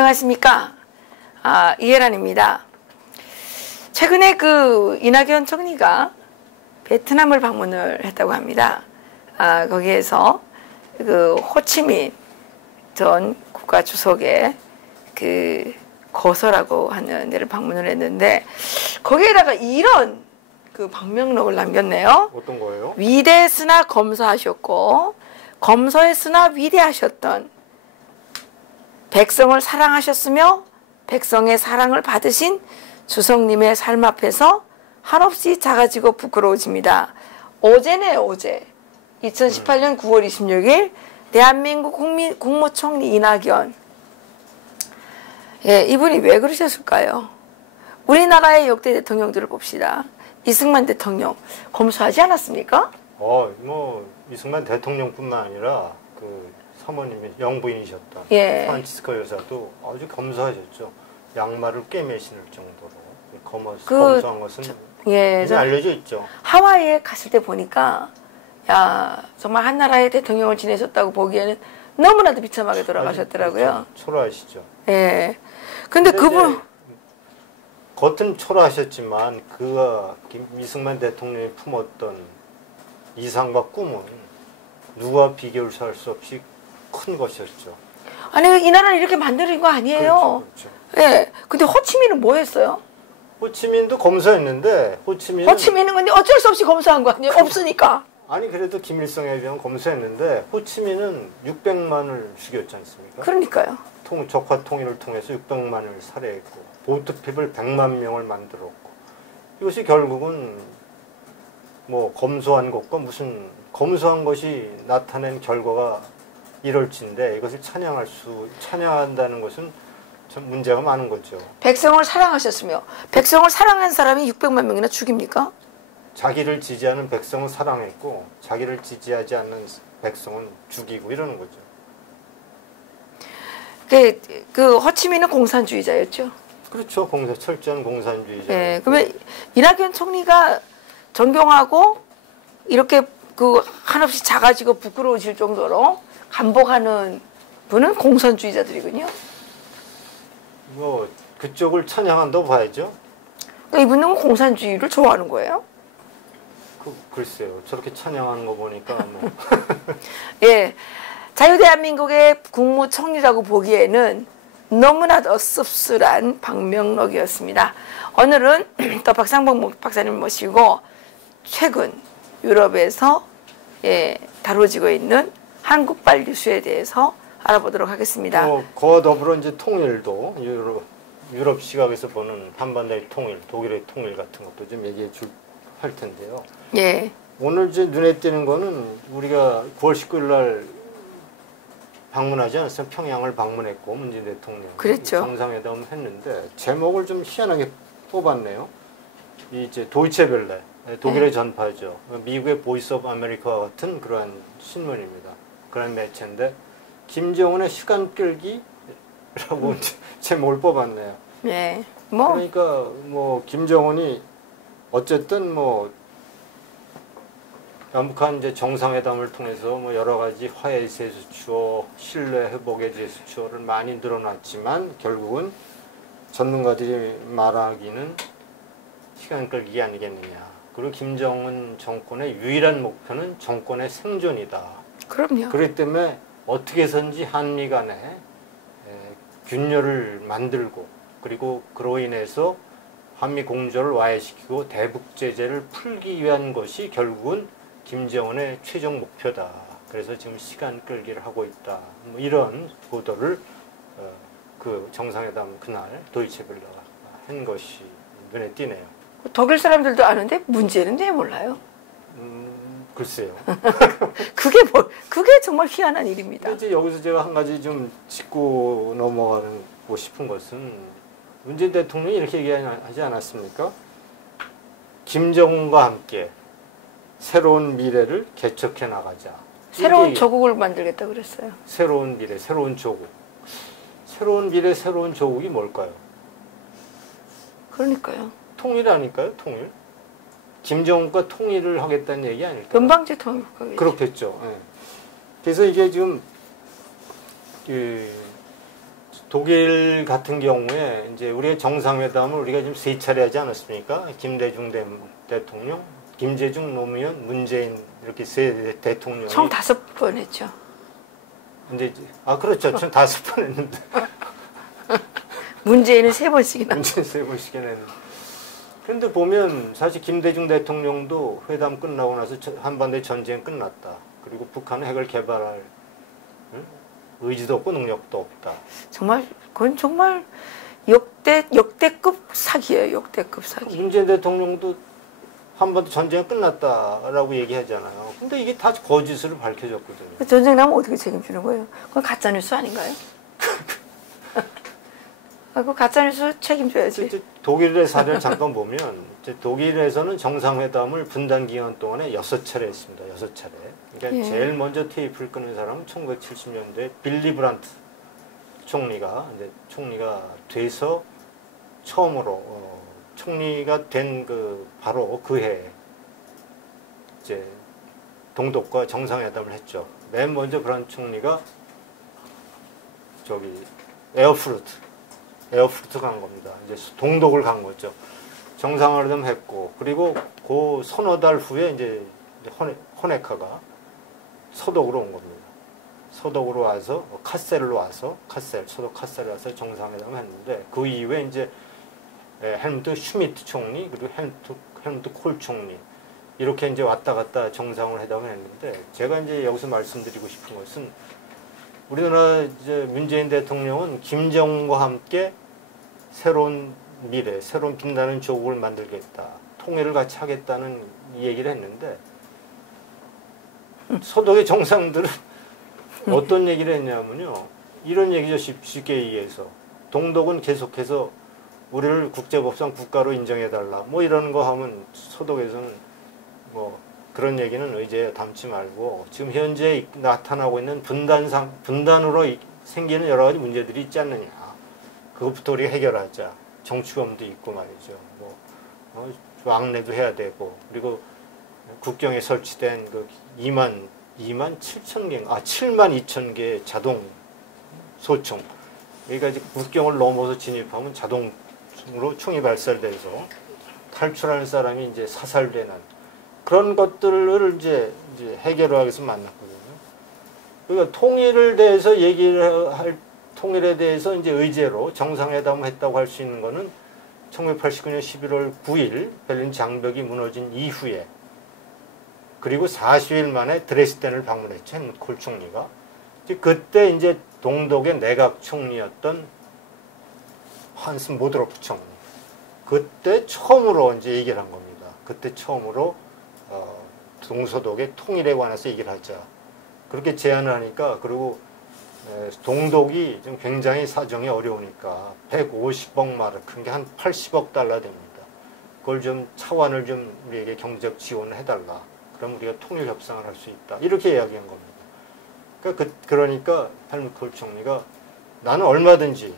안녕하십니까. 이혜란입니다. 최근에 이낙연 총리가 베트남을 방문을 했다고 합니다. 거기에서 호치민 전 국가주석의 거서라고 하는 데를 방문을 했는데, 거기에다가 이런 방명록을 남겼네요. 어떤 거예요? 위대했으나 검소하셨고 검소했으나 위대하셨던, 백성을 사랑하셨으며 백성의 사랑을 받으신 주석님의 삶 앞에서 한없이 작아지고 부끄러워집니다. 어제네요, 어제. 2018년 9월 26일 대한민국 국무총리 이낙연. 예, 이분이 왜 그러셨을까요? 우리나라의 역대 대통령들을 봅시다. 이승만 대통령 검소하지 않았습니까? 이승만 대통령뿐만 아니라 사모님이 영부인이셨던 프란치스코 여사도 아주 검소하셨죠. 양말을 꿰매 신을 정도로 검소한 것은 이미 알려져 있죠. 하와이에 갔을 때 보니까 정말 한 나라의 대통령을 지내셨다고 보기에는 너무나도 비참하게 돌아가셨더라고요. 초라하시죠. 예. 근데 그분 겉은 초라하셨지만 그가 이승만 대통령이 품었던 이상과 꿈은 누가 비교를 할 수 없이 큰 것이었죠. 아니, 이 나라를 이렇게 만드는 거 아니에요. 그렇죠. 예. 근데 호치민은 뭐 했어요? 호치민도 검소했는데 호치민은 근데 어쩔 수 없이 검소한 거 아니에요? 없으니까. 아니, 그래도 김일성에 비하면 검소했는데 호치민은 600만을 죽였지 않습니까? 그러니까요. 적화 통일을 통해서 600만을 살해했고 보트핍을 100만 명을 만들었고, 이것이 결국은 검소한 것과 무슨 검소한 것이 나타낸 결과가 이럴진데, 이것을 찬양한다는 것은 참 문제가 많은 거죠. 백성을 사랑하셨으며 백성을 사랑한 사람이 600만 명이나 죽입니까? 자기를 지지하는 백성은 사랑했고 자기를 지지하지 않는 백성은 죽이고 이러는 거죠. 호치민은 공산주의자였죠. 그렇죠. 철저한 공산주의자. 네, 그러면 이낙연 총리가 존경하고 이렇게 한없이 작아지고 부끄러워질 정도로 간복하는 분은 공산주의자들이군요. 그쪽을 찬양한다고 봐야죠. 이분은 공산주의를 좋아하는 거예요? 글쎄요. 저렇게 찬양하는 거 보니까 예, 자유대한민국의 국무총리라고 보기에는 너무나도 씁쓸한 방명록이었습니다. 오늘은 또 박상봉 박사님 모시고 최근 유럽에서 다뤄지고 있는 한국발 뉴스에 대해서 알아보도록 하겠습니다. 그와 더불어 이제 통일도 유럽 시각에서 보는 한반도의 통일, 독일의 통일 같은 것도 좀 할 텐데요. 예. 오늘 이제 눈에 띄는 거는 우리가 9월 19일 날 방문하지 않았어요. 평양을 방문했고 문재인 대통령 그랬죠. 정상회담을 했는데 제목을 좀 희한하게 뽑았네요. 이제 도이체벨레, 독일의 전파죠. 미국의 보이스 오브 아메리카와 같은 그러한 신문입니다. 그런 매체인데 김정은의 시간 끌기라고 제목을 뽑았네요. 네. 그러니까 김정은이 어쨌든 남북한 이제 정상회담을 통해서 여러 가지 화해의 제스처, 신뢰 회복의 제스처를 많이 늘어났지만 결국은 전문가들이 말하기는 시간 끌기 아니겠느냐. 그리고 김정은 정권의 유일한 목표는 정권의 생존이다. 그럼요. 그렇기 때문에 어떻게 해서든지 한미 간에 균열을 만들고, 그리고 그로 인해서 한미 공조를 와해시키고 대북 제재를 풀기 위한 것이 결국은 김정은의 최종 목표다. 그래서 지금 시간 끌기를 하고 있다. 이런 보도를 정상회담 그날 도이체벨레가 한 것이 눈에 띄네요. 독일 사람들도 아는데 문제는 왜 몰라요? 글쎄요. 그게 정말 희한한 일입니다. 이제 여기서 제가 한 가지 좀 짚고 넘어가고 싶은 것은, 문재인 대통령이 이렇게 얘기하지 않았습니까? 김정은과 함께 새로운 미래를 개척해 나가자. 새로운 조국을 만들겠다 그랬어요. 새로운 미래, 새로운 조국. 새로운 미래, 새로운 조국이 뭘까요? 그러니까요. 통일 아닐까요? 통일? 김정은과 통일을 하겠다는 얘기 아닐까요? 연방제 통일국가겠죠. 그렇겠죠. 예. 그래서 이게 지금 독일 같은 경우에 이제 우리가 정상회담을 우리가 지금 3차례 하지 않았습니까? 김대중 대통령, 김대중, 노무현, 문재인 이렇게 세 대통령이 총 5번 했죠. 근데 그렇죠. 전 5번 했는데 문재인은 3번씩이나. 문재인 3번씩이나 했는데. 그런데 보면 사실 김대중 대통령도 회담 끝나고 나서 한반도의 전쟁 끝났다. 그리고 북한은 핵을 개발할 의지도 없고 능력도 없다. 정말 그건 정말 역대급 사기예요. 역대급 사기. 문재인 대통령도 한반도 전쟁 끝났다라고 얘기하잖아요. 근데 이게 다 거짓으로 밝혀졌거든요. 전쟁 나면 어떻게 책임지는 거예요? 그건 가짜뉴스 아닌가요? 그 가짜뉴스 책임져야지. 독일의 사례를 잠깐 보면 독일에서는 정상회담을 분단 기간 동안에 6차례 했습니다. 6차례. 그러니까 제일 먼저 테이프를 끊은 사람은 1970년대 빌리 브란트 총리가 돼서 처음으로 총리가 된 바로 그 해에 이제 동독과 정상회담을 했죠. 맨 먼저 브란트 총리가 에어프루트 간 겁니다. 이제 동독을 간 거죠. 정상회담 했고, 그리고 그 서너 달 후에 이제 호네카가 서독으로 온 겁니다. 서독으로 와서 서독 카셀로 와서 정상회담을 했는데, 그 이후에 이제 헬무트 슈미트 총리 그리고 헬무트 콜 총리 이렇게 이제 왔다 갔다 정상회담을 했는데, 제가 이제 여기서 말씀드리고 싶은 것은 우리나라 이제 문재인 대통령은 김정은과 함께 새로운 미래, 새로운 빛나는 조국을 만들겠다, 통일을 같이 하겠다는 얘기를 했는데, 서독의 정상들은 어떤 얘기를 했냐면요, 이런 얘기죠. 쉽게 얘기해서 동독은 계속해서 우리를 국제법상 국가로 인정해달라 뭐 이런 거 하면 서독에서는 뭐 그런 얘기는 의제에 담지 말고, 지금 현재 나타나고 있는 분단으로 생기는 여러 가지 문제들이 있지 않느냐, 그것부터 우리가 해결하자. 정치범도 있고 말이죠. 왕래도 해야 되고, 그리고 국경에 설치된 7만 2천 개 자동 소총. 그러니까 이제 국경을 넘어서 진입하면 자동으로 총이 발사돼서 탈출하는 사람이 이제 사살되는 그런 것들을 이제 해결하기 위해서 만났거든요. 그러니까 통일에 대해서 이제 의제로 정상회담을 했다고 할 수 있는 거는 1989년 11월 9일 베를린 장벽이 무너진 이후에, 그리고 40일 만에 드레스덴을 방문했죠. 헬무트 콜 총리가. 그때 이제 동독의 내각 총리였던 한스 모드로프 총리. 그때 처음으로 이제 얘기를 한 겁니다. 그때 처음으로 동서독의 통일에 관해서 얘기를 하자. 그렇게 제안을 하니까, 그리고 동독이 좀 굉장히 사정이 어려우니까 150억 마르크, 그게 한 80억 달러 됩니다. 그걸 좀 차원을 좀 우리에게 경제적 지원을 해달라. 그럼 우리가 통일 협상을 할 수 있다. 이렇게 이야기한 겁니다. 그러니까 헬무트 콜 총리가 나는 얼마든지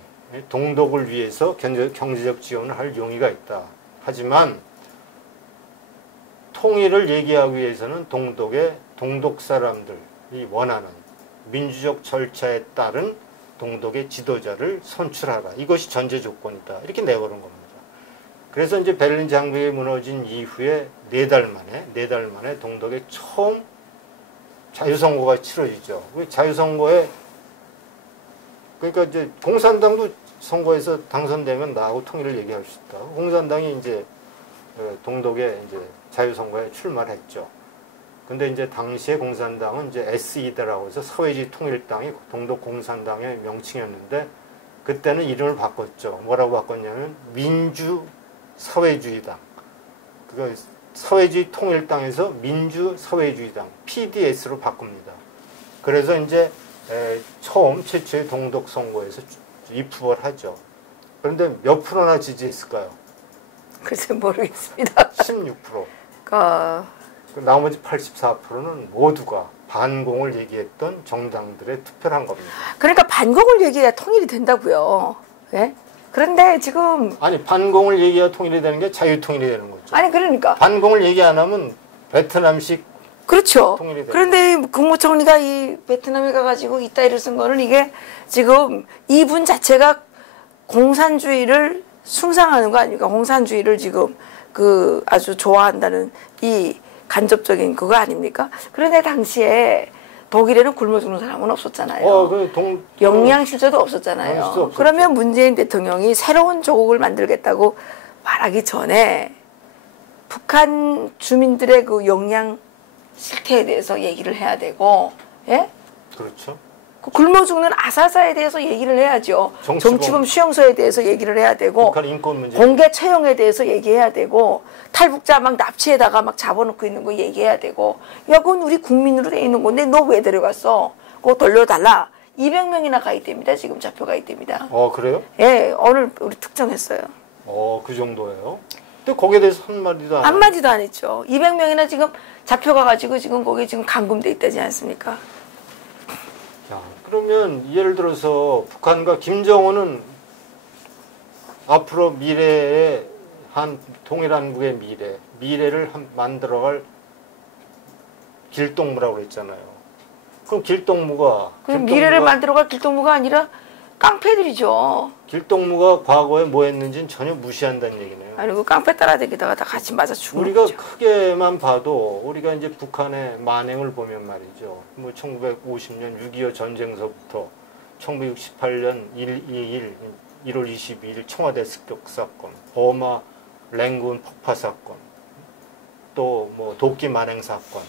동독을 위해서 경제적 지원을 할 용의가 있다. 하지만 통일을 얘기하기 위해서는 동독 사람들이 원하는 민주적 절차에 따른 동독의 지도자를 선출하라. 이것이 전제 조건이다. 이렇게 내걸은 겁니다. 그래서 이제 베를린 장벽이 무너진 이후에 4달 만에 동독에 처음 자유선거가 치러지죠. 자유선거에, 그러니까 이제 공산당도 선거에서 당선되면 나하고 통일을 얘기할 수 있다. 공산당이 이제 동독에 이제 자유선거에 출마를 했죠. 근데 이제 당시에 공산당은 이제 SED라고 해서 사회주의 통일당이 동독 공산당의 명칭이었는데, 그때는 이름을 바꿨죠. 뭐라고 바꿨냐면 민주사회주의당. 그 사회주의 통일당에서 민주사회주의당 PDS로 바꿉니다. 그래서 이제 최초의 동독 선거에서 입후보를 하죠. 그런데 몇 프로나 지지했을까요? 글쎄 모르겠습니다. 16%. 나머지 84%는 모두가 반공을 얘기했던 정당들의 투표를 한 겁니다. 그러니까 반공을 얘기해야 통일이 된다고요. 예? 그런데 지금 반공을 얘기해야 통일이 되는 게 자유통일이 되는 거죠. 그러니까 반공을 얘기 안 하면 베트남식 그렇죠. 통일이 되는 그런데 국무총리가 이 베트남에 가가지고 이따위를 쓴 거는 이게 지금 이분 자체가 공산주의를 숭상하는 거 아닙니까? 공산주의를 지금 그 아주 좋아한다는 이 간접적인 그거 아닙니까? 그런데 당시에 독일에는 굶어 죽는 사람은 없었잖아요. 영양실조도 없었잖아요. 그러면 문재인 대통령이 새로운 조국을 만들겠다고 말하기 전에 북한 주민들의 그 영양 실태에 대해서 얘기를 해야 되고, 예? 그렇죠. 그 굶어 죽는 아사사에 대해서 얘기를 해야죠. 정치범 수용소에 대해서 얘기를 해야 되고, 북한 인권 문제, 공개 채용에 대해서 얘기해야 되고, 탈북자 막 납치에다가 막 잡아놓고 있는 거 얘기해야 되고, 야, 그건 우리 국민으로 돼 있는 건데 너 왜 데려갔어? 그거 돌려달라. 200명이나 가 있답니다. 지금 잡혀가 있답니다. 그래요? 예, 오늘 우리 특정했어요. 그 정도예요? 근데 거기에 대해서 한마디도 안 한마디도 안 했죠. 200명이나 지금 잡혀가가지고 지금 거기 지금 감금돼 있다지 않습니까? 야, 그러면 예를 들어서 북한과 김정은은 앞으로 미래의 한 통일한국의 미래를 만들어갈 길동무라고 그랬잖아요. 그럼 길동무가 미래를 만들어갈 길동무가 아니라 깡패들이죠. 길동무가 과거에 뭐 했는지는 전혀 무시한다는 얘기네요. 아니 그 깡패 따라다니다가 다 같이 맞아 죽는 우리가 거죠. 크게만 봐도 우리가 이제 북한의 만행을 보면 말이죠. 뭐 1950년 6.25 전쟁서부터 1968년 1월 22일 청와대 습격 사건, 버마 랭군 폭파 사건, 또 뭐 도끼 만행 사건,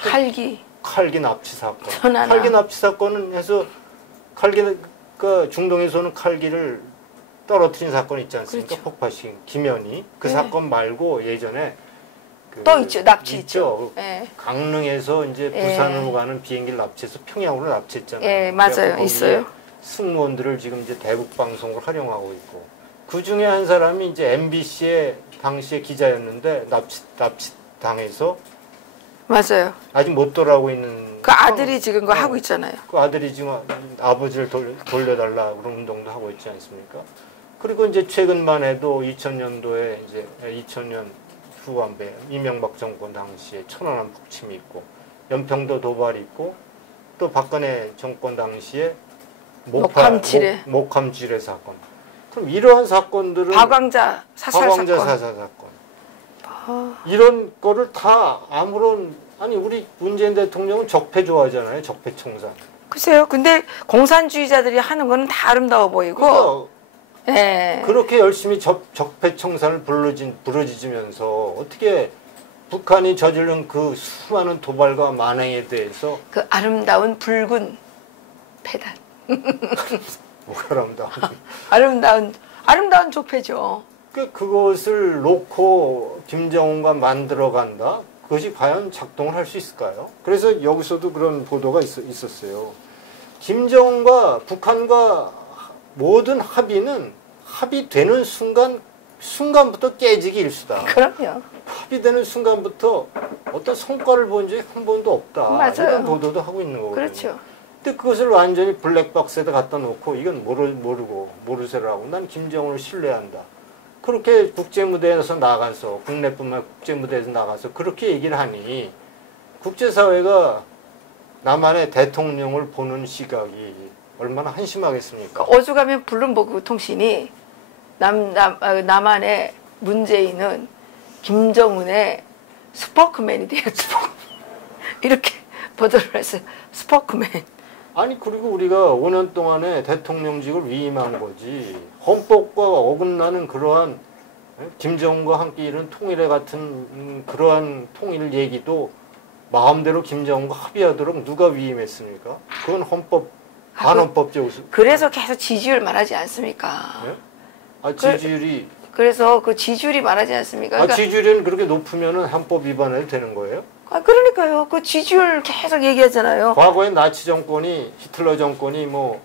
칼기 납치 사건. 천하나. 칼기 납치 사건은 해서 칼기가 중동에서는 칼기를 떨어뜨린 사건 있지 않습니까? 그렇죠. 폭파시킨 김현희 그 네. 사건 말고 예전에 또 있죠. 납치 있죠. 네. 강릉에서 이제 부산으로 가는 비행기를 납치해서 평양으로 납치했잖아요. 예, 맞아요. 있어요. 승무원들을 지금 이제 대북 방송으로 활용하고 있고 그 중에 한 사람이 이제 MBC의 당시의 기자였는데 납치 당해서 맞아요. 아직 못 돌아오고 있는 그 아들이 지금 그거 하고 있잖아요. 그 아들이 지금 아버지를 돌려달라 그런 운동도 하고 있지 않습니까? 그리고 이제 최근만 해도 2000년도에 이제 2000년 후반부에 이명박 정권 당시에 천안함 북침이 있고 연평도 도발이 있고 또 박근혜 정권 당시에 목함지뢰 사건. 그럼 이러한 사건들은 박광자 사살 사건. 이런 거를 다 아니 우리 문재인 대통령은 적폐 좋아하잖아요. 적폐 청산. 글쎄요. 근데 공산주의자들이 하는 거는 다 아름다워 보이고. 예. 그렇게 열심히 적폐 청산을 부르짖으면서 어떻게 북한이 저지른 그 수많은 도발과 만행에 대해서 그 아름다운 붉은 패단. 아름다운 아름다운 적폐죠. 그것을 놓고 김정은과 만들어간다? 그것이 과연 작동을 할 수 있을까요? 그래서 여기서도 그런 보도가 있었어요. 김정은과 북한과 모든 합의되는 순간부터 깨지기 일수다. 그럼요. 합의되는 순간부터 어떤 성과를 본 적이 한 번도 없다. 맞아요. 이런 보도도 하고 있는 거거든요. 그렇죠. 근데 그것을 완전히 블랙박스에다 갖다 놓고 이건 모르세라고 난 김정은을 신뢰한다. 그렇게 국제무대에서 나가서 국내뿐만 국제무대에서 나가서 그렇게 얘기를 하니 국제사회가 남한의 대통령을 보는 시각이 얼마나 한심하겠습니까? 어죽하면 블룸버그 통신이 남한의 문재인은 김정은의 스포크맨이 되었죠. 이렇게 보도를 했어요. 스포크맨. 아니 그리고 우리가 5년 동안에 대통령직을 위임한 거지 헌법과 어긋나는 그러한 김정은과 함께 이룬 통일에 같은 그러한 통일 얘기도 마음대로 김정은과 합의하도록 누가 위임했습니까? 그건 반헌법적. 그래서 계속 지지율 말하지 않습니까? 네? 지지율이. 그래서 그 지지율이 말하지 않습니까? 그러니까 지지율이 그렇게 높으면은 헌법 위반해도 되는 거예요? 그러니까요. 그 지지율 계속 얘기하잖아요. 과거에 나치 정권이 히틀러 정권이 뭐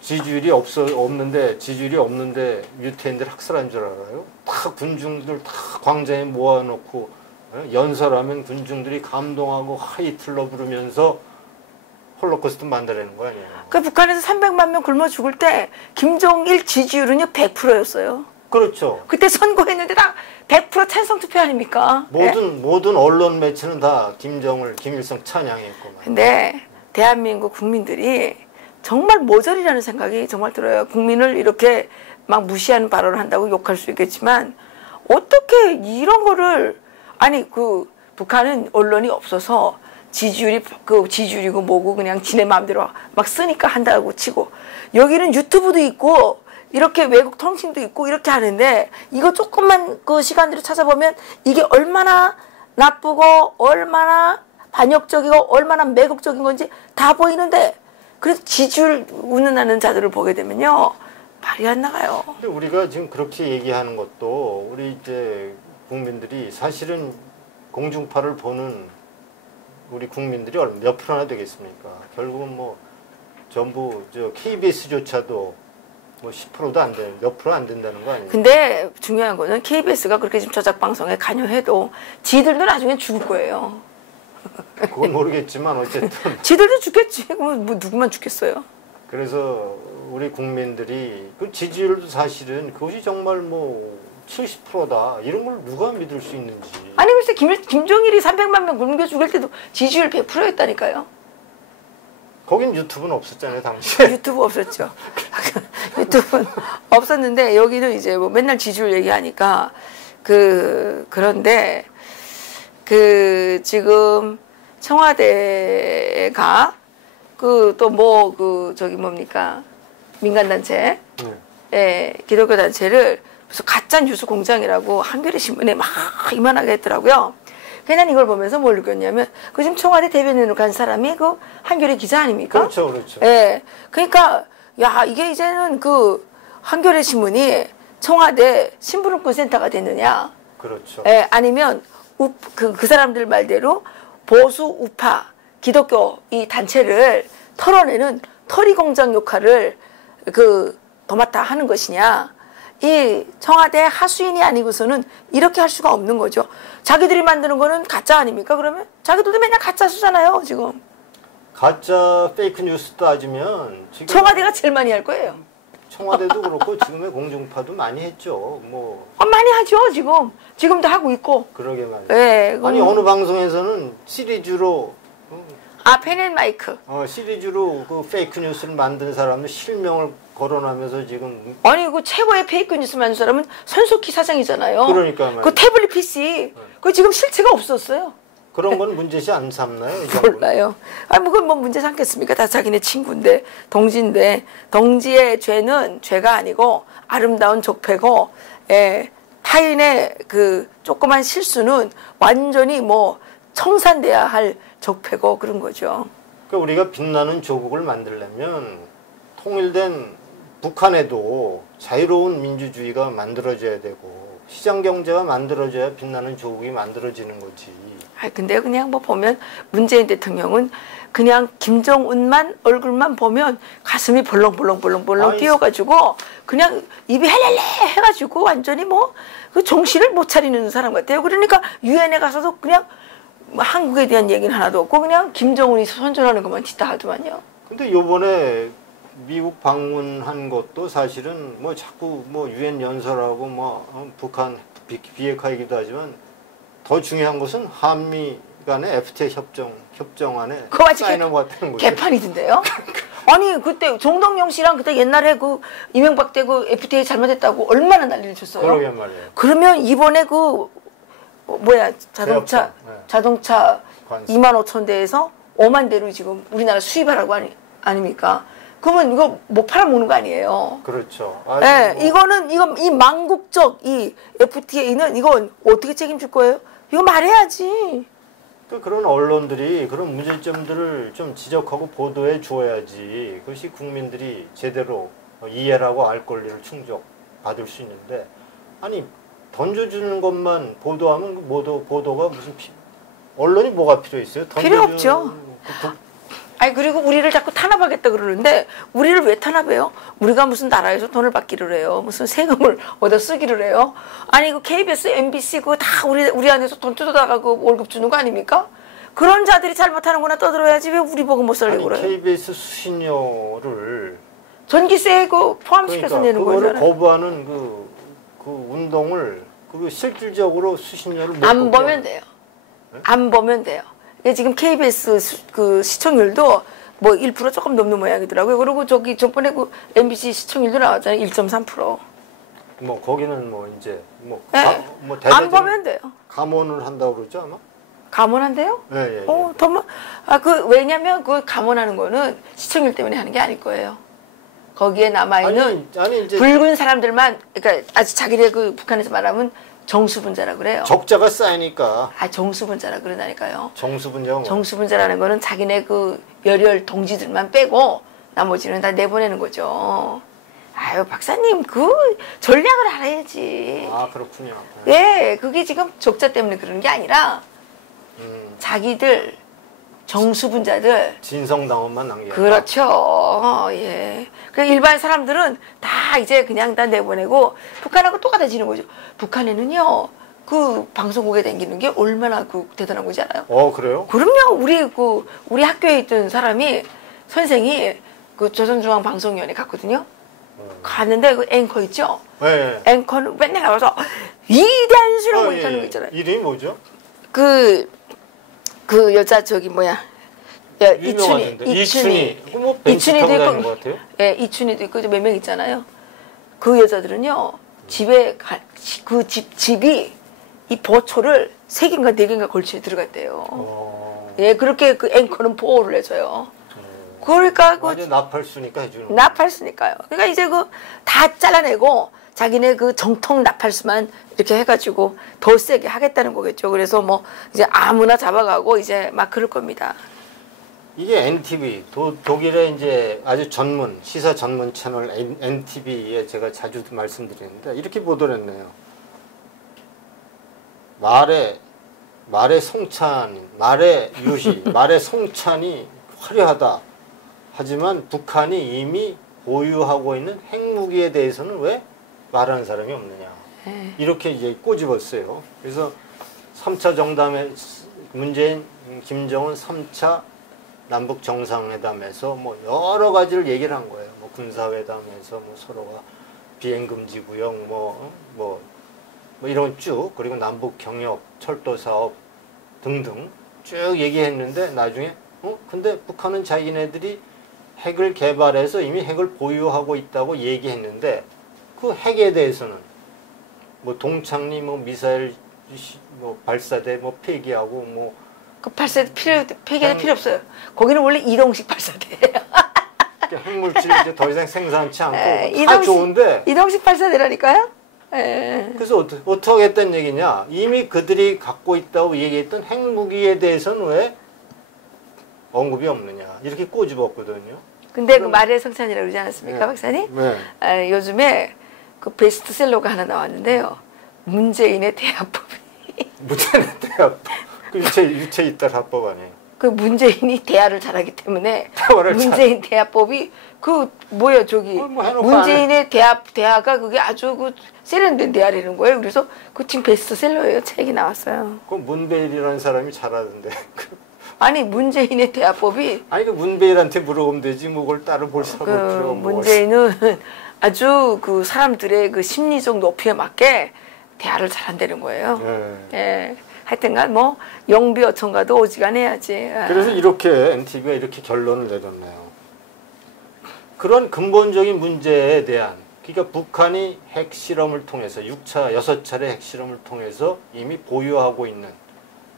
지지율이 없는데 유태인들 학살한 줄 알아요? 다 군중들 다 광장에 모아놓고 연설하면 군중들이 감동하고 히틀러 부르면서 홀로코스트 만들어내는 거 아니에요? 그 북한에서 300만 명 굶어 죽을 때 김정일 지지율은요 100%였어요. 그렇죠. 그때 선거했는데 다 100% 찬성 투표 아닙니까? 모든 언론 매체는 다 김일성 찬양했구만. 근데 대한민국 국민들이 정말 모자리라는 생각이 정말 들어요. 국민을 이렇게 막 무시하는 발언을 한다고 욕할 수 있겠지만 어떻게 이런 거를 아니 그 북한은 언론이 없어서 지지율이고 뭐고 그냥 지네 마음대로 막 쓰니까 한다고 치고 여기는 유튜브도 있고 이렇게 외국 통신도 있고 이렇게 하는데 이거 조금만 그 시간대로 찾아보면 이게 얼마나 나쁘고 얼마나 반역적이고 얼마나 매국적인 건지 다 보이는데 그래서 지지율 운운하는 자들을 보게 되면요 말이 안 나가요. 근데 우리가 지금 그렇게 얘기하는 것도 우리 이제 국민들이 사실은 공중파를 보는 우리 국민들이 몇 프로나 되겠습니까? 결국은 뭐 전부 저 KBS조차도 뭐 10%도 안 되는 몇 프로 안 된다는 거 아니에요? 근데 중요한 거는 KBS가 그렇게 지금 저작 방송에 관여해도 지들도 나중에 죽을 거예요. 그건 모르겠지만 어쨌든 지들도 죽겠지. 뭐 누구만 죽겠어요. 그래서 우리 국민들이 그 지지율도 사실은 그것이 정말 뭐 70%다 이런 걸 누가 믿을 수 있는지. 아니 글쎄 김종일이 300만 명 굶겨 죽을 때도 지지율 100%였다니까요. 거긴 유튜브는 없었잖아요 당시에. 유튜브 없었죠. 유튜브는 없었는데 여기는 이제 뭐 맨날 지지율 얘기하니까 그런데 지금 청와대가 또 뭐 저기 뭡니까 민간단체 기독교 단체를 무슨 가짜 뉴스 공장이라고 한겨레 신문에 막 이만하게 했더라고요. 그래서 난 이걸 보면서 뭘 느꼈냐면 그 지금 청와대 대변인으로 간 사람이 그 한겨레 기자 아닙니까? 그렇죠, 그렇죠. 예, 그러니까 야 이게 이제는 그 한겨레 신문이 청와대 심부름꾼 센터가 됐느냐? 그렇죠. 예, 아니면 그 사람들 말대로 보수 우파 기독교 이 단체를 털어내는 털이 공장 역할을 도맡아 하는 것이냐? 이 청와대 하수인이 아니고서는 이렇게 할 수가 없는 거죠. 자기들이 만드는 거는 가짜 아닙니까? 그러면 자기들도 맨날 가짜 쓰잖아요, 지금. 가짜 페이크 뉴스 따지면 지금 청와대가 제일 많이 할 거예요. 청와대도 그렇고 지금의 공중파도 많이 했죠. 뭐 많이 하죠, 지금. 지금도 하고 있고. 그러게 말이에요. 네, 아니 어느 방송에서는 시리즈로 펜앤마이크. 시리즈로 그 페이크 뉴스를 만든 사람은 실명을 거론하면서 지금 아니 그 최고의 페이크 뉴스 만든 사람은 손석희 사장이잖아요. 그러니까 말이에요. 그 태블릿 PC. 그 지금 실체가 없었어요. 그런 건 문제시 안 삼나요? 몰라요. 아니 뭐 그건 뭐 문제 삼겠습니까? 다 자기네 친구인데 동지인데 동지의 죄는 죄가 아니고 아름다운 족패고 타인의 그 조그만 실수는 완전히 뭐 청산돼야 할 적폐고 그런 거죠. 그러니까 우리가 빛나는 조국을 만들려면 통일된 북한에도 자유로운 민주주의가 만들어져야 되고 시장 경제가 만들어져야 빛나는 조국이 만들어지는 거지. 근데 그냥 뭐 보면 문재인 대통령은 그냥 김정은만 얼굴만 보면 가슴이 벌렁벌렁 뛰어가지고 그냥 입이 헬렐레 해가지고 완전히 뭐 그 정신을 못 차리는 사람 같아요. 그러니까 유엔에 가서도 그냥 한국에 대한 얘기는 하나도 없고 그냥 김정은이 선전하는 것만 듣다 하더만요. 근데 요번에 미국 방문한 것도 사실은 뭐 자꾸 뭐 유엔 연설하고 뭐 북한 비핵화이기도 하지만 더 중요한 것은 한미 간의 FTA 협정안에 사인한 것 같다는 거죠. 개판이던데요? 아니 그때 정동영 씨랑 그때 옛날에 그 이명박 때 그 FTA 잘못했다고 얼마나 난리를 쳤어요. 그러게 말이에요. 그러면 이번에 그 뭐야 자동차 25,000대에서 5만 대로 지금 우리나라 수입하라고 아닙니까? 그러면 이거 못 팔아먹는 거 아니에요? 그렇죠. 네, 뭐. 이 망국적 이 FTA는 이건 어떻게 책임질 거예요? 이거 말해야지. 그런 언론들이 그런 문제점들을 좀 지적하고 보도해 줘야지 그것이 국민들이 제대로 이해하고 알 권리를 충족받을 수 있는데 아니 던져주는 것만 보도하면 보도가 무슨 언론이 뭐가 필요 있어요? 필요 없죠. 아니 그리고 우리를 자꾸 탄압하겠다 그러는데 우리를 왜 탄압해요? 우리가 무슨 나라에서 돈을 받기를 해요? 무슨 세금을 얻어 쓰기를 해요? 아니 그 KBS, MBC 그거 다 우리 안에서 돈 뜯어다가 그 월급 주는 거 아닙니까? 그런 자들이 잘못하는구나 떠들어야지 왜 우리 보고 못 살려고 그래요? KBS 수신료를 전기세 그 포함시켜서 그러니까 내는 거잖아요. 거잖아요. 거부하는 그 그 운동을 그 실질적으로 수십 년을 못 안 보게 보면 돼요. 안 보면 돼요. 이게 지금 KBS 그 시청률도 뭐 1% 조금 넘는 모양이더라고요. 그리고 저기 저번에 그 MBC 시청률도 나왔잖아요. 1.3%. 뭐 거기는 뭐 이제 뭐, 네. 뭐 안 보면 돼요. 감원을 한다고 그러죠 아마? 감원한대요? 예, 예, 예. 왜냐면 그 감원하는 거는 시청률 때문에 하는 게 아닐 거예요. 거기에 남아있는 아니 이제 붉은 사람들만, 그러니까 아주 자기네 그 북한에서 말하면 정수분자라 그래요. 적자가 쌓이니까 정수분자라 그러다니까요. 정수분자가 정수분자라는 거는 자기네 그 열혈 동지들만 빼고 나머지는 다 내보내는 거죠. 아유, 박사님, 그 전략을 알아야지. 아, 그렇군요. 예, 그게 지금 적자 때문에 그러는 게 아니라 자기들 정수분자들 진성당원만 남겨. 그렇죠. 예. 그 일반 사람들은 다 이제 그냥 다 내보내고 북한하고 똑같아지는 거죠. 북한에는요, 그 방송국에 다니는 게 얼마나 그 대단한 거지 않아요? 그래요? 그럼요. 우리 학교에 있던 사람이 선생이 그 조선중앙방송위원회 갔거든요. 갔는데 그 앵커 있죠? 네. 앵커는 맨날 나와서 위대한 수로 이렇게 하는 거 있잖아요. 이름이 뭐죠? 그 여자 저기 뭐야? 이춘희. 뭐 벤치 타고 이춘희도 다니는 있고, 것 같아요? 예, 이춘희도 있고 몇 명 있잖아요. 그 여자들은요, 집이 이 보초를 3개인가 4개인가 걸치에 들어갔대요. 예, 그렇게 그 앵커는 보호를 해줘요. 그러니까 완전 나팔수니까 해주는 나팔수니까요. 그러니까 이제 그 다 잘라내고 자기네 그 정통 나팔수만 이렇게 해가지고 더 세게 하겠다는 거겠죠. 그래서 뭐 이제 아무나 잡아가고 이제 막 그럴 겁니다. 이게 NTV 독일의 이제 아주 시사 전문 채널 NTV에 제가 자주 말씀드리는데 이렇게 보도를 했네요. 말의 송찬이 화려하다. 하지만 북한이 이미 보유하고 있는 핵무기에 대해서는 왜 말하는 사람이 없느냐. 이렇게 이제 꼬집었어요. 그래서 3차 정담회 문재인, 김정은 3차 남북 정상회담에서 뭐 여러 가지를 얘기를 한 거예요. 뭐 군사회담에서 뭐 서로가 비행금지 구역 뭐 이런 쭉 그리고 남북 경협, 철도 사업 등등 쭉 얘기했는데 나중에 근데 북한은 자기네들이 핵을 개발해서 이미 핵을 보유하고 있다고 얘기했는데 그 핵에 대해서는 뭐 동창리 뭐 미사일 뭐 발사대 뭐 폐기하고 뭐 그 발사대 폐기할 필요 없어요. 거기는 원래 이동식 발사대예요. 핵물질 이제 더 이상 생산치 않고 다 좋은데 이동식 발사대라니까요. 에. 그래서 어떻게 하겠다는 얘기냐? 이미 그들이 갖고 있다고 얘기했던 핵무기에 대해서는 왜 언급이 없느냐? 이렇게 꼬집었거든요. 근데 그 말의 성찬이라고 그러지 않았습니까, 네. 박사님? 네. 요즘에 그 베스트셀러가 하나 나왔는데요. 문재인의 대화법이. 문재인의 대화법. 그 유체 이탈 합법 아니에요? 그 문재인이 대화를 잘하기 때문에 문재인 대화법이 그 뭐야 저기 문재인의 대화가 그게 아주 그 세련된 대화라는 거예요. 그래서 그 지금 베스트셀러예요. 책이 나왔어요. 그 문베일이라는 사람이 잘하던데. 아니 문재인의 대화법이 아니 그 문베일한테 물어보면 되지 뭐 그걸 따로 볼 필요가 문재인은 아주 그 사람들의 그 심리적 높이에 맞게 대화를 잘한다는 거예요. 예. 하여튼간 뭐 영비어천가도 오지간해야지. 그래서 이렇게 NTV가 이렇게 결론을 내렸네요. 그런 근본적인 문제에 대한 그러니까 북한이 핵실험을 통해서 6차례 핵실험을 통해서 이미 보유하고 있는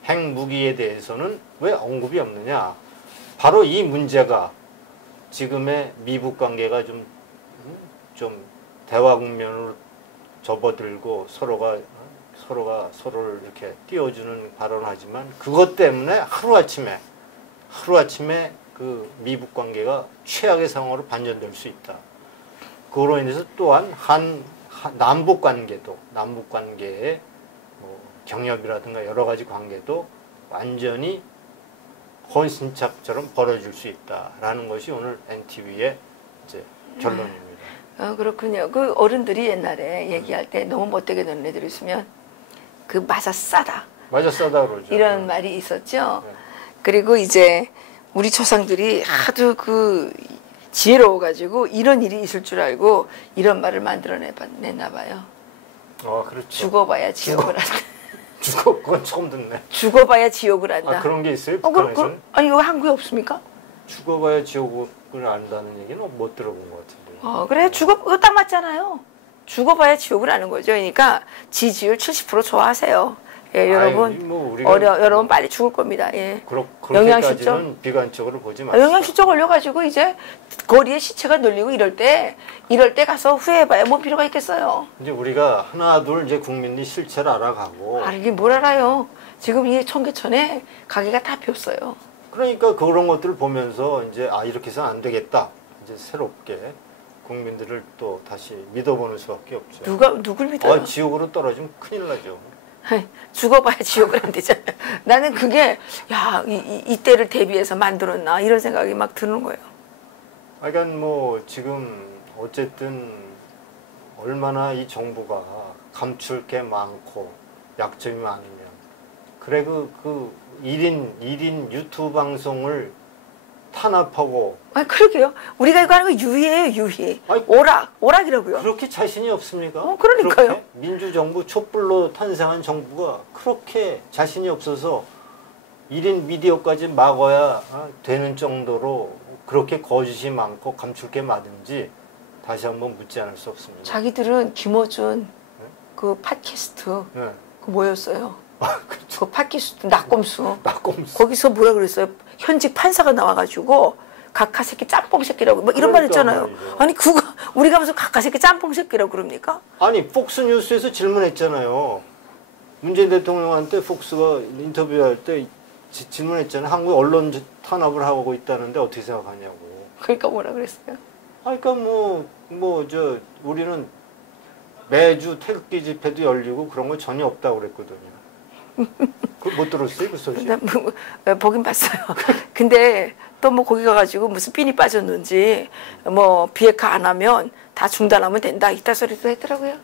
핵무기에 대해서는 왜 언급이 없느냐. 바로 이 문제가 지금의 미북 관계가 좀 대화 국면으로 접어들고 서로가 서로를 이렇게 띄워주는 발언하지만 그것 때문에 하루아침에 그 미북 관계가 최악의 상황으로 반전될 수 있다. 그로 인해서 또한 남북 관계의 뭐 경협이라든가 여러 가지 관계도 완전히 헌신착처럼 벌어질 수 있다라는 것이 오늘 NTV의 이제 결론입니다. 그렇군요. 그 어른들이 옛날에 얘기할 때 너무 못되게 노는 애들이 있으면 그 맞아 싸다. 맞아 싸다 그러죠. 이런 말이 있었죠. 네. 그리고 이제 우리 조상들이 하도 그 지혜로워가지고 이런 일이 있을 줄 알고 이런 말을 만들어냈나 봐요. 그렇죠. 죽어봐야 지옥을 한다. 그건 처음 듣네. 죽어봐야 지옥을 한다. 그런 게 있어요? 북한에서는? 아니 이거 한국에 없습니까? 죽어봐야 지옥을 안다는 얘기는 못 들어본 것 같은데. 그래 그거 딱 맞잖아요. 죽어봐야 지옥을 아는 거죠. 그러니까 지지율 70% 좋아하세요. 예, 여러분 여러분 빨리 죽을 겁니다. 예. 그렇게까지는 비관적으로 보지 마세요. 영양실조 걸려가지고 이제 거리에 시체가 널리고 이럴 때 가서 후회해봐야 뭐 필요가 있겠어요. 이제 우리가 하나 둘 이제 국민이 실체를 알아가고. 알긴 뭘 알아요. 지금 이 청계천에 가게가 다 비었어요. 그러니까 그런 것들을 보면서 이제 이렇게 해서는 안 되겠다. 이제 새롭게 국민들을 또 다시 믿어보는 수밖에 없죠. 누굴 믿어요? 지옥으로 떨어지면 큰일 나죠. 죽어봐야 지옥을 안 되잖아요. 나는 그게 이때를 대비해서 만들었나 이런 생각이 막 드는 거예요. 그러니까 뭐 지금 어쨌든 얼마나 이 정부가 감출 게 많고 약점이 많으면 그래 그 1인 유튜브 방송을 탄압하고. 그러게요. 우리가 이거 하는 거 유희예요, 유희. 오락이라고요. 그렇게 자신이 없습니까? 그러니까요. 그렇게 민주정부 촛불로 탄생한 정부가 그렇게 자신이 없어서 1인 미디어까지 막아야 되는 정도로 그렇게 거짓이 많고 감출 게 많은지 다시 한번 묻지 않을 수 없습니다. 자기들은 김어준 그 팟캐스트 그 뭐였어요? 그렇죠. 그 팟캐스트 낙검수. 거기서 뭐라 그랬어요? 현직 판사가 나와가지고 각하 새끼 짬뽕 새끼라고 뭐 이런 말 했잖아요. 말이죠. 아니 그거 우리가 무슨 각하 새끼 짬뽕 새끼라고 그럽니까? 아니 폭스뉴스에서 질문했잖아요. 문재인 대통령한테 폭스가 인터뷰할 때 질문했잖아요. 한국 언론 탄압을 하고 있다는데 어떻게 생각하냐고. 그러니까 뭐라 그랬어요? 그러니까 우리는 매주 태극기 집회도 열리고 그런 거 전혀 없다고 그랬거든요. 그거 못 들었어요, 그 소식? 보긴 봤어요. 근데 또 뭐 거기 가가지고 무슨 삔이 빠졌는지 뭐 비핵화 안 하면 다 중단하면 된다 이따 소리도 했더라고요.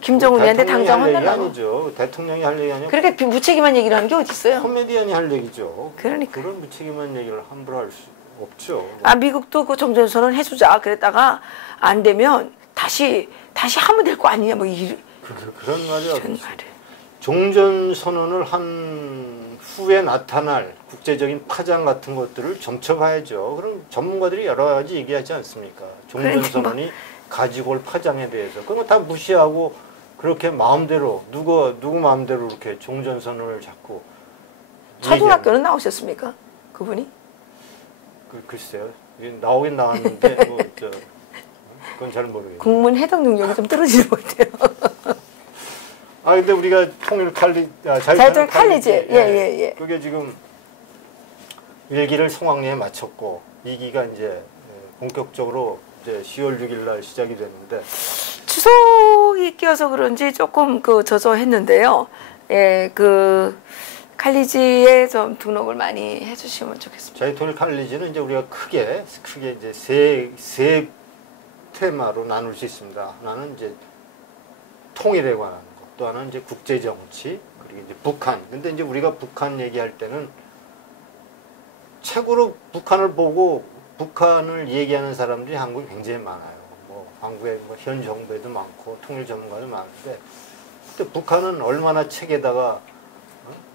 김정은이한테 당장 혼내려고. 아니죠. 대통령이 할 얘기 아니고. 그렇게 무책임한 얘기를 하는 게 어디 있어요? 코미디언이 할 얘기죠. 그러니까. 그런 무책임한 얘기를 함부로 할 수 없죠. 미국도 그 정전선언 해주자 그랬다가 안 되면 다시 하면 될 거 아니냐 뭐 그런 말이 없죠. 종전선언을 한 후에 나타날 국제적인 파장 같은 것들을 점쳐봐야죠. 그럼 전문가들이 여러 가지 얘기하지 않습니까? 종전선언이 가지고 올 파장에 대해서. 그런 거 다 무시하고 그렇게 마음대로 누구 마음대로 이렇게 종전선언을 자꾸. 초등학교는 나오셨습니까? 그분이? 글쎄요. 나오긴 나왔는데 그건 잘 모르겠어요. 국문 해독 능력이 좀 떨어지는 것 같아요. 근데 우리가 자유통일 칼리지. 예. 그게 지금 1기를 성황리에 마쳤고 2기가 이제 본격적으로 이제 10월 6일 날 시작이 됐는데 추석이 끼어서 그런지 조금 저조했는데요. 예, 칼리지에 좀 등록을 많이 해주시면 좋겠습니다. 자유통일 칼리지는 이제 우리가 크게 이제 세 테마로 나눌 수 있습니다. 하나는 이제 통일에 관한 것, 또 하나는 이제 국제 정치, 그리고 이제 북한. 근데 이제 우리가 북한 얘기할 때는 최고로 북한을 보고 북한을 얘기하는 사람들이 한국에 굉장히 많아요. 한국에 현 정부에도 많고 통일 전문가도 많은데, 근데 북한은 얼마나 책에다가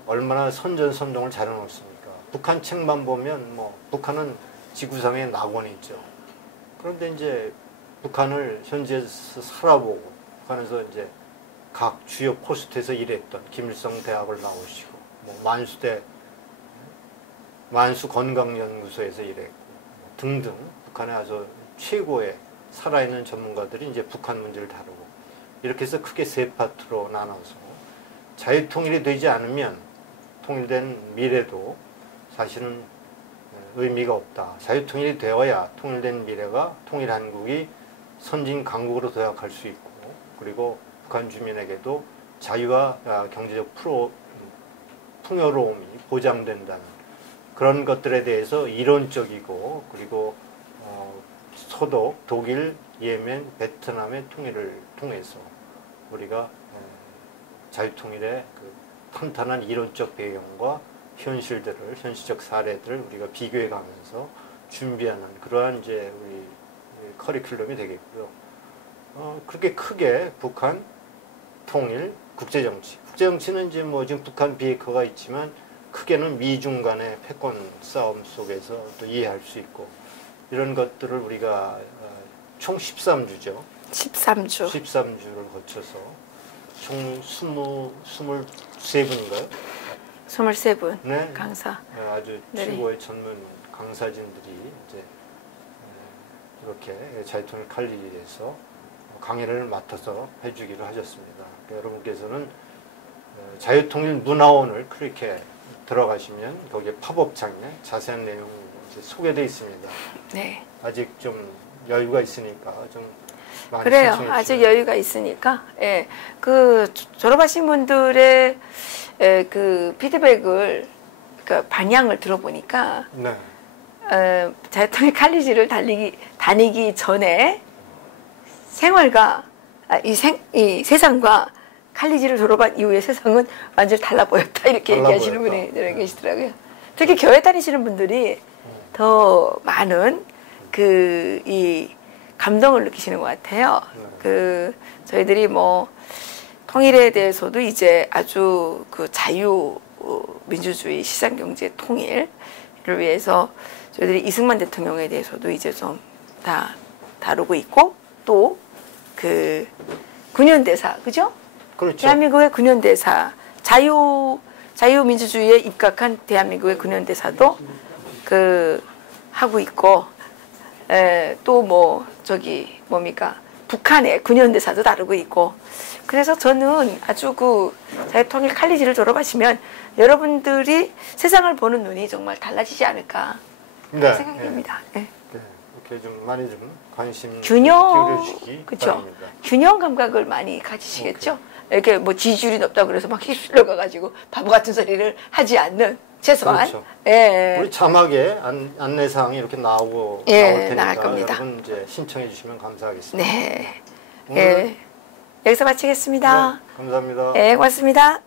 얼마나 선전선동을 잘해놓습니까? 북한 책만 보면 북한은 지구상의 낙원이죠. 그런데 이제 북한을 현지에서 살아보고 북한에서 이제 각 주요 포스트에서 일했던 김일성 대학을 나오시고 만수 건강연구소에서 일했고 등등 북한에 아주 최고의 살아있는 전문가들이 이제 북한 문제를 다루고 이렇게 해서 크게 세 파트로 나눠서 자유통일이 되지 않으면 통일된 미래도 사실은 의미가 없다. 자유통일이 되어야 통일된 미래가 통일 한국이 선진 강국으로 도약할 수 있고 그리고 북한 주민에게도 자유와 경제적 풍요로움이 보장된다는 그런 것들에 대해서 이론적이고 그리고 소독, 독일, 예멘, 베트남의 통일을 통해서 우리가 자유통일의 탄탄한 이론적 배경과 현실적 사례들을 우리가 비교해 가면서 준비하는 그러한 이제 우리 커리큘럼이 되겠고요. 그렇게 크게 북한, 통일, 국제정치. 국제정치는 이제 뭐 지금 북한 비핵화가 있지만 크게는 미중 간의 패권 싸움 속에서 또 이해할 수 있고 이런 것들을 우리가 총 13주죠. 13주. 13주를 거쳐서 총 23분인가요? 23분 네. 강사. 아주 네. 최고의 전문 강사진들이 이제 이렇게 자유통일 칼리지에서 강의를 맡아서 해주기로 하셨습니다. 그러니까 여러분께서는 자유통일 문화원을 클릭해 들어가시면 거기에 팝업창에 자세한 내용이 소개되어 있습니다. 네. 아직 좀 여유가 있으니까 좀 많이 그래요. 신청해 아직 주시면. 여유가 있으니까. 예. 그 졸업하신 분들의 그 피드백을 그러니까 반향을 들어보니까 네. 자유통일 칼리지를 다니기 전에 생활과 이 세상과 칼리지를 졸업한 이후의 세상은 완전히 달라 보였다 이렇게 달라 얘기하시는 보였다. 분이 계시더라고요. 특히 교회 다니시는 분들이 더 많은 이 감동을 느끼시는 것 같아요. 그 저희들이 뭐 통일에 대해서도 이제 아주 그 자유 민주주의 시장경제 통일을 위해서 저희들이 이승만 대통령에 대해서도 이제 좀 다 다루고 있고 또 그 근현대사 그죠? 그렇죠. 대한민국의 근현대사 자유민주주의에 입각한 대한민국의 근현대사도 그 하고 있고 또 뭐 저기 뭡니까 북한의 근현대사도 다루고 있고 그래서 저는 아주 그 자유통일 칼리지를 졸업하시면 여러분들이 세상을 보는 눈이 정말 달라지지 않을까 네. 생각됩니다. 네. 네. 이렇게 좀 많이 좀 관심 그렇죠. 기울여주시기 바랍니다. 균형 감각을 많이 가지시겠죠. 이렇게 뭐 지지율이 높다 그래서 막 휩쓸려 가가지고 바보 같은 소리를 하지 않는 최소한. 그렇죠. 예. 우리 자막에 안내사항이 이렇게 나올 나갈 테니까 겁니다. 여러분 이제 신청해 주시면 감사하겠습니다. 네. 오늘 예. 여기서 마치겠습니다. 네, 감사합니다. 예, 고맙습니다.